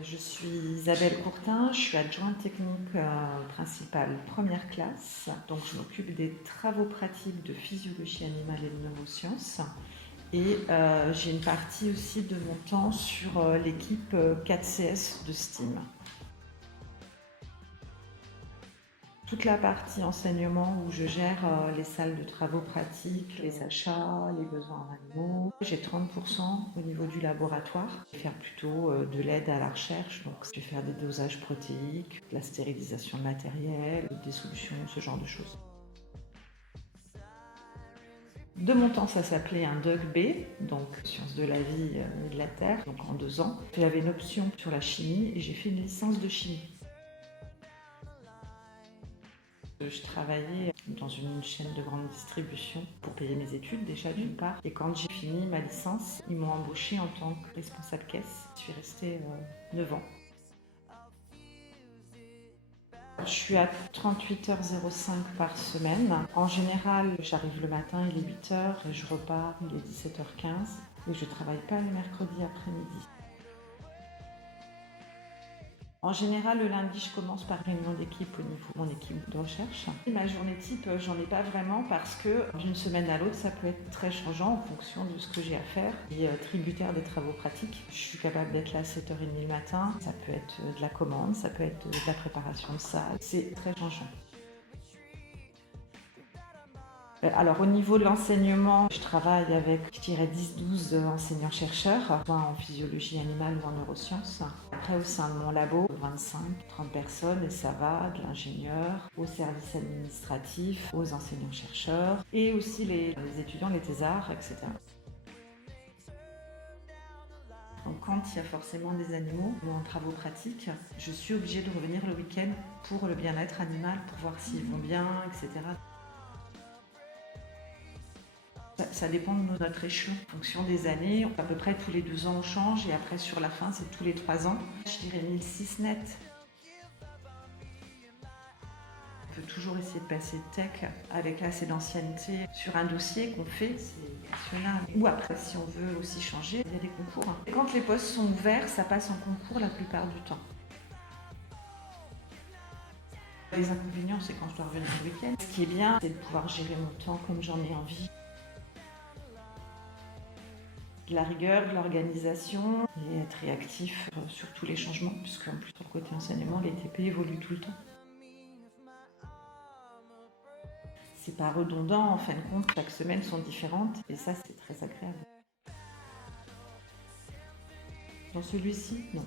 Je suis Isabelle Courtin, je suis adjointe technique principale première classe. Donc je m'occupe des travaux pratiques de physiologie animale et de neurosciences. Et j'ai une partie aussi de mon temps sur l'équipe 4CS de STEAM. Toute la partie enseignement où je gère les salles de travaux pratiques, les achats, les besoins en animaux. J'ai 30% au niveau du laboratoire. Je vais faire plutôt de l'aide à la recherche, donc je vais faire des dosages protéiques, de la stérilisation de matériel, des solutions, ce genre de choses. De mon temps, ça s'appelait un DUG-B, donc sciences de la vie et de la terre, donc en 2 ans. J'avais une option sur la chimie et j'ai fait une licence de chimie. Je travaillais dans une chaîne de grande distribution pour payer mes études déjà d'une part. Et quand j'ai fini ma licence, ils m'ont embauchée en tant que responsable caisse. Je suis restée 9 ans. Je suis à 38h05 par semaine. En général, j'arrive le matin, il est 8h, et je repars, il est 17h15. Et je ne travaille pas le mercredi après-midi. En général, le lundi, je commence par réunion d'équipe au niveau de mon équipe de recherche. Et ma journée type, j'en ai pas vraiment parce que d'une semaine à l'autre, ça peut être très changeant en fonction de ce que j'ai à faire. Et tributaire des travaux pratiques. Je suis capable d'être là à 7h30 le matin. Ça peut être de la commande, ça peut être de la préparation de salle. C'est très changeant. Alors au niveau de l'enseignement, je travaille avec, je dirais, 10-12 enseignants-chercheurs, soit en physiologie animale ou en neurosciences. Après, au sein de mon labo, 25-30 personnes, et ça va de l'ingénieur au service administratif, aux enseignants-chercheurs, et aussi les étudiants, les thésards, etc. Donc, quand il y a forcément des animaux ou en travaux pratiques, je suis obligée de revenir le week-end pour le bien-être animal, pour voir s'ils vont bien, etc. Ça dépend de notre échelon. En fonction des années, à peu près tous les 2 ans on change et après sur la fin c'est tous les 3 ans. Je dirais 1006 net. On peut toujours essayer de passer tech avec assez d'ancienneté sur un dossier qu'on fait, c'est national. Ou après, si on veut aussi changer, il y a des concours. Et quand les postes sont ouverts, ça passe en concours la plupart du temps. Les inconvénients, c'est quand je dois revenir le week-end. Ce qui est bien, c'est de pouvoir gérer mon temps comme j'en ai envie. De la rigueur, de l'organisation et être réactif sur tous les changements, puisqu'en plus, sur le côté enseignement, les TP évoluent tout le temps. C'est pas redondant, en fin de compte, chaque semaine sont différentes et ça, c'est très agréable. Dans celui-ci, non.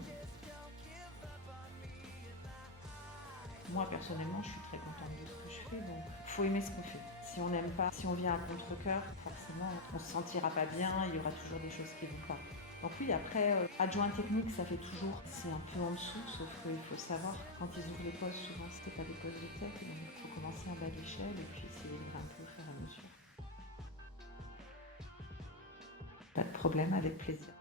Moi, personnellement, je suis très contente de ce que je fais, donc il faut aimer ce qu'on fait. Si on n'aime pas, si on vient à contre-cœur, forcément, on se sentira pas bien, il y aura toujours des choses qui ne vont pas. Donc oui, après, adjoint technique, ça fait toujours, c'est un peu en dessous, sauf qu'il faut savoir, quand ils ouvrent les postes, souvent c'était pas des postes de tech, donc il faut commencer en bas d'échelle et puis essayer de grimper au fur et à mesure. Pas de problème, avec plaisir.